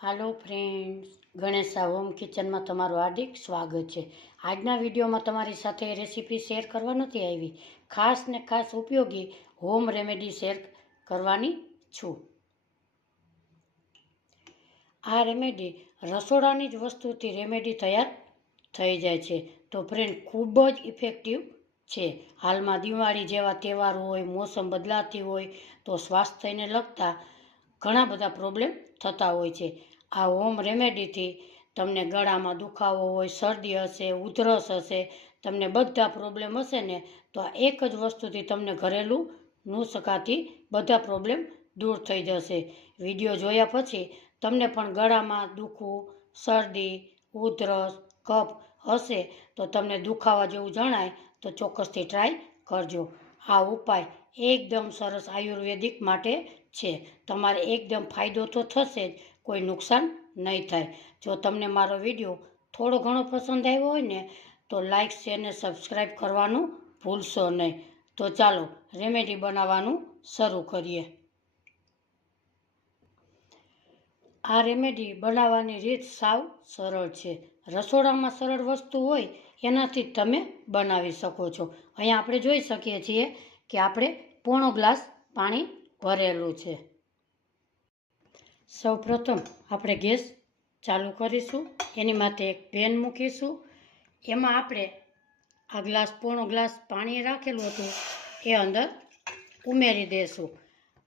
હાલો friends, Ganesha home કિચનમાં તમારું હાર્દિક સ્વાગત છે। આજના વિડીયોમાં તમારી સાથે રેસીપી શેર કરવા નથી આવી, ખાસ ને ખાસ ઉપયોગી હોમ રેમેડી શેર કરવાની છું। આ રેમેડી રસોડાની જ વસ્તુથી રેમેડી તૈયાર થઈ જાય છે। તો ફ્રેન્ડ, ખૂબ જ ઇફેક્ટિવ છે। હાલમાં દિવાળી જેવા તહેવાર હોય, મોસમ બદલાતી હોય તો સ્વાસ્થ્યને લગતા ઘણા બધા પ્રોબ્લેમ થતા હોય છે। આ હોમ રેમેડીથી તમને ગળામાં દુખાવો હોય, શરદી હશે, ઉધરસ હશે, તમને બધા પ્રોબ્લેમ હશે ને, તો આ એક જ વસ્તુથી તમને ઘરેલું નુસ્ખાથી બધા પ્રોબ્લેમ દૂર થઈ જશે। વિડીયો જોયા પછી તમને પણ ગળામાં દુખવું, શરદી, ઉધરસ, કફ હશે તો તમને દુખાવા જેવું જણાય તો ચોક્કસથી ટ્રાય કરજો। આ ઉપાય એકદમ સરસ આયુર્વેદિક માટે છે। તમારે એકદમ ફાયદો તો થશે જ, કોઈ નુકસાન નહીં થાય। જો તમને મારો વિડીયો થોડો ઘણો પસંદ આવ્યો હોય ને તો લાઇક, શેર ને સબસ્ક્રાઈબ કરવાનું ભૂલશો નહીં। તો ચાલો રેમેડી બનાવવાનું શરૂ કરીએ। આ રેમેડી બનાવવાની રીત સાવ સરળ છે। રસોડામાં સરળ વસ્તુ હોય એનાથી જ તમે બનાવી શકો છો। અહીંયા આપણે જોઈ શકીએ છીએ કે આપણે પોણો ગ્લાસ પાણી ભરેલું છે। સૌપ્રથમ આપણે ગેસ ચાલુ કરીશું, એની માથે એક પેન મૂકીશું। એમાં આપણે આ પોણો ગ્લાસ પાણી રાખેલું હતું એ અંદર ઉમેરી દઈશું।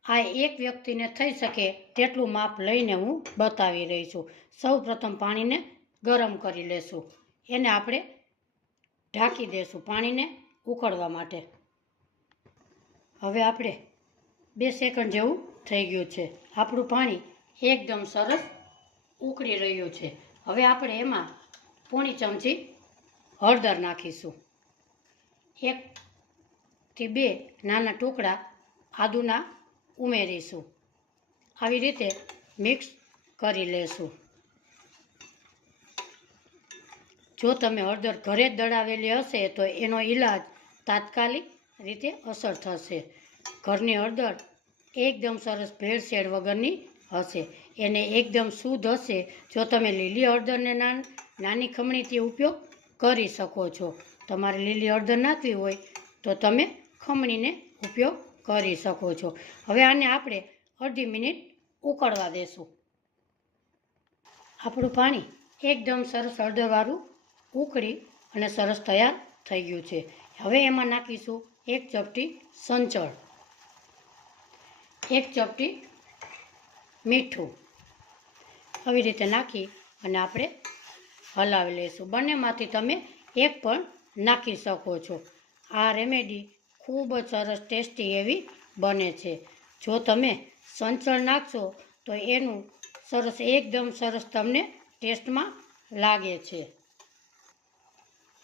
આ એક વ્યક્તિને થઈ શકે તેટલું માપ લઈને હું બતાવી રહી છું। સૌ પ્રથમ પાણીને ગરમ કરી લેશું, એને આપણે ઢાંકી દઈશું પાણીને ઉકળવા માટે। હવે આપણે 2 સેકન્ડ જેવું થઈ ગયું છે, આપણું પાણી એકદમ સરસ ઉકળી રહ્યું છે। હવે આપણે એમાં પોણી ચમચી હળદર નાખીશું, 1 થી 2 નાના ટુકડા આદુના ઉમેરીશું। આવી રીતે મિક્સ કરી લેશું। જો તમે હળદર ઘરે જ દળાવેલી હશે તો એનો ઈલાજ તાત્કાલિક રીતે અસર થશે। ઘરની હળદર એકદમ સરસ ભેળસેળ વગરની હશે, એને એકદમ શુદ્ધ હશે। જો તમે લીલી હળદરને નાની ખમણીથી ઉપયોગ કરી શકો છો। તમારે લીલી હળદર નાખવી હોય તો તમે ખમણીને ઉપયોગ કરી શકો છો। હવે આને આપણે અડધી મિનિટ ઉકળવા દેશું। આપણું પાણી એકદમ સરસ હળદરવાળું ઉકળી અને સરસ તૈયાર થઈ ગયું છે। હવે એમાં નાખીશું 1 ચપટી સંચળ, 1 ચપટી મીઠું। આવી રીતે નાખી અને આપણે હલાવી લઈશું। બંનેમાંથી તમે એક પણ નાખી શકો છો। આ રેમેડી ખૂબ જ સરસ ટેસ્ટી એવી બને છે। જો તમે સંચળ નાખશો તો એનું સરસ એકદમ સરસ તમને ટેસ્ટમાં લાગે છે।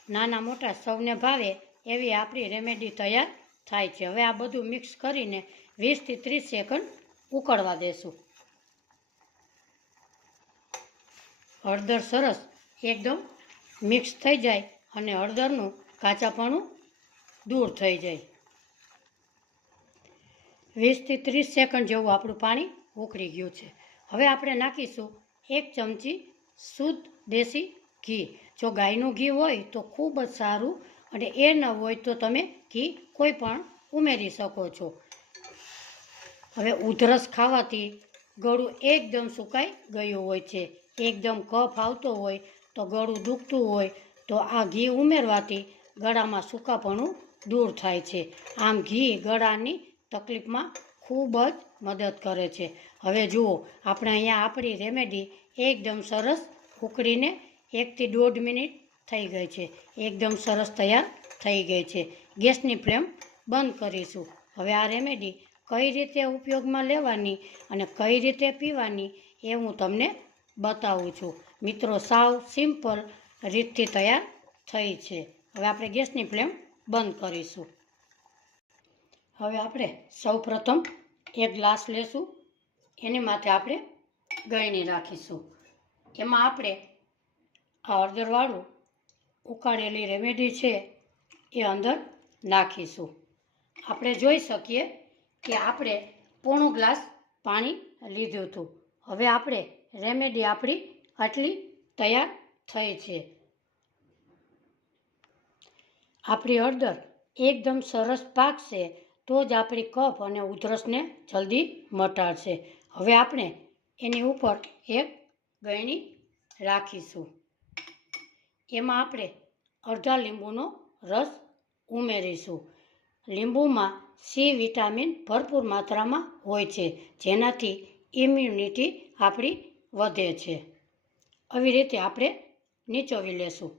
નાના મોટા સૌને ભાવે એવી આપણી રેમેડી તૈયાર થાય છે। હવે આ બધું મિક્સ કરીને 20 થી 30 સેકન્ડ ઉકળવા દેશું। હળદર સરસ એકદમ મિક્સ થઈ જાય અને હળદરનું કાચાપણું દૂર થઈ જાય। 20 થી 30 સેકન્ડ જેવું આપણું પાણી ઉકળી ગયું છે। હવે આપણે નાખીશું 1 ચમચી શુદ્ધ દેશી ઘી। જો ગાયનું ઘી હોય તો ખૂબ જ સારું, અને એ ન હોય તો તમે ઘી કોઈ પણ ઉમેરી શકો છો। હવે ઉધરસ ખાવાથી ગળું એકદમ સુકાઈ ગયું હોય છે, એકદમ કફ આવતો હોય તો ગળું દુખતું હોય તો આ ઘી ઉમેરવાથી ગળામાં સૂકાપણું દૂર થાય છે। આમ ઘી ગળાની તકલીફમાં ખૂબ જ મદદ કરે છે। હવે જુઓ, આપણે અહીંયા આપણી રેમેડી એકદમ સરસ ઉકળીને 1 થી 1.5 મિનિટ થઈ ગઈ છે, એકદમ સરસ તૈયાર થઈ ગઈ છે। ગેસની ફ્લેમ બંધ કરીશું। હવે આ રેમેડી કઈ રીતે ઉપયોગમાં લેવાની અને કઈ રીતે પીવાની એ હું તમને બતાવું છું। મિત્રો, સાવ સિમ્પલ રીતથી તૈયાર થઈ છે। હવે આપણે ગેસની ફ્લેમ બંધ કરીશું। હવે આપણે સૌ પ્રથમ 1 ગ્લાસ લેશું, એની માથે આપણે ગળણી રાખીશું। એમાં આપણે આ હળદરવાળું ઉકાળેલી રેમેડી છે એ અંદર નાખીશું। આપણે જોઈ શકીએ કે આપણે પોણો ગ્લાસ પાણી લીધું હતું। હવે આપણે રેમેડી આપણી આટલી તૈયાર થઈ છે. આપણી હળદર એકદમ સરસ પાકશે તો જ આપણી કફ અને ઉધરસને જલ્દી મટાડશે. હવે આપણે એની ઉપર એક ગળણી રાખીશું. એમાં આપણે અડધા લીંબુનો રસ ઉમેરીશું. લીંબુમાં સી વિટામિન ભરપૂર માત્રામાં હોય છે, જેનાથી ઇમ્યુનિટી આપણી વધે છે. આવી રીતે આપણે નીચોવી લેશું.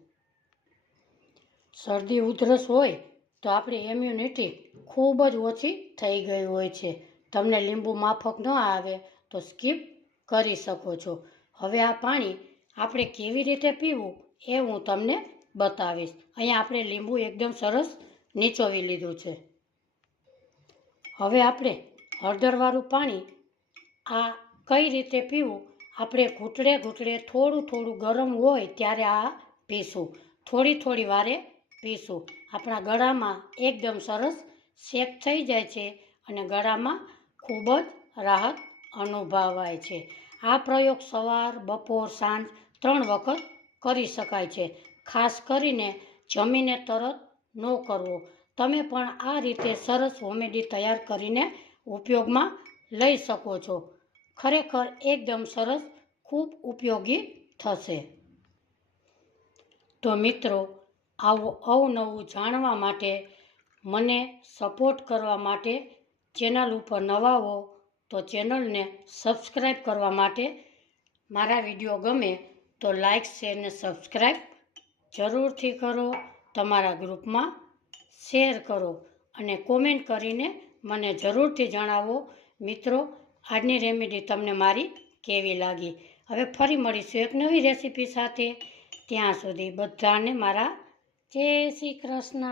શરદી ઉધરસ હોય તો આપણી ઇમ્યુનિટી ખૂબ જ ઓછી થઈ ગઈ હોય છે. તમને લીંબુ માફક ન આવે તો સ્કીપ કરી શકો છો. હવે આ પાણી આપણે કેવી રીતે પીવું એ હું તમને બતાવીશ. અહીંયા આપણે લીંબુ એકદમ સરસ નીચોવી લીધું છે. હવે આપણે હળદરવાળું પાણી આ કઈ રીતે પીવું, આપણે ઘૂંટડે ઘૂંટડે થોડું થોડું ગરમ હોય ત્યારે આ પીશું. થોડી વારે પીશું. આપણા ગળામાં એકદમ સરસ શેક થઈ જાય છે અને ગળામાં ખૂબ જ રાહત અનુભવાય છે. આ પ્રયોગ સવાર, બપોર, સાંજ 3 વખત કરી શકાય છે. ખાસ કરીને જમીને તરત ન કરવો. તમે પણ આ રીતે સરસ હોમેડી તૈયાર કરીને ઉપયોગમાં લઈ શકો છો. ખરેખર એકદમ સરસ, ખૂબ ઉપયોગી થશે. તો મિત્રો, આવું અવનવું જાણવા માટે, મને સપોર્ટ કરવા માટે, ચેનલ ઉપર નવા હો તો ચેનલને સબસ્ક્રાઈબ કરવા માટે, મારા વિડીયો ગમે તો લાઈક, શેર ને સબસ્ક્રાઈબ જરૂરથી કરો. તમારા ગ્રુપમાં શેર કરો અને કોમેન્ટ કરીને મને જરૂરથી જણાવો મિત્રો, આજની રેમેડી તમને મારી કેવી લાગી. હવે ફરી મળીશું એક નવી રેસીપી સાથે. ત્યાં સુધી બધાને મારા જય શ્રી કૃષ્ણ.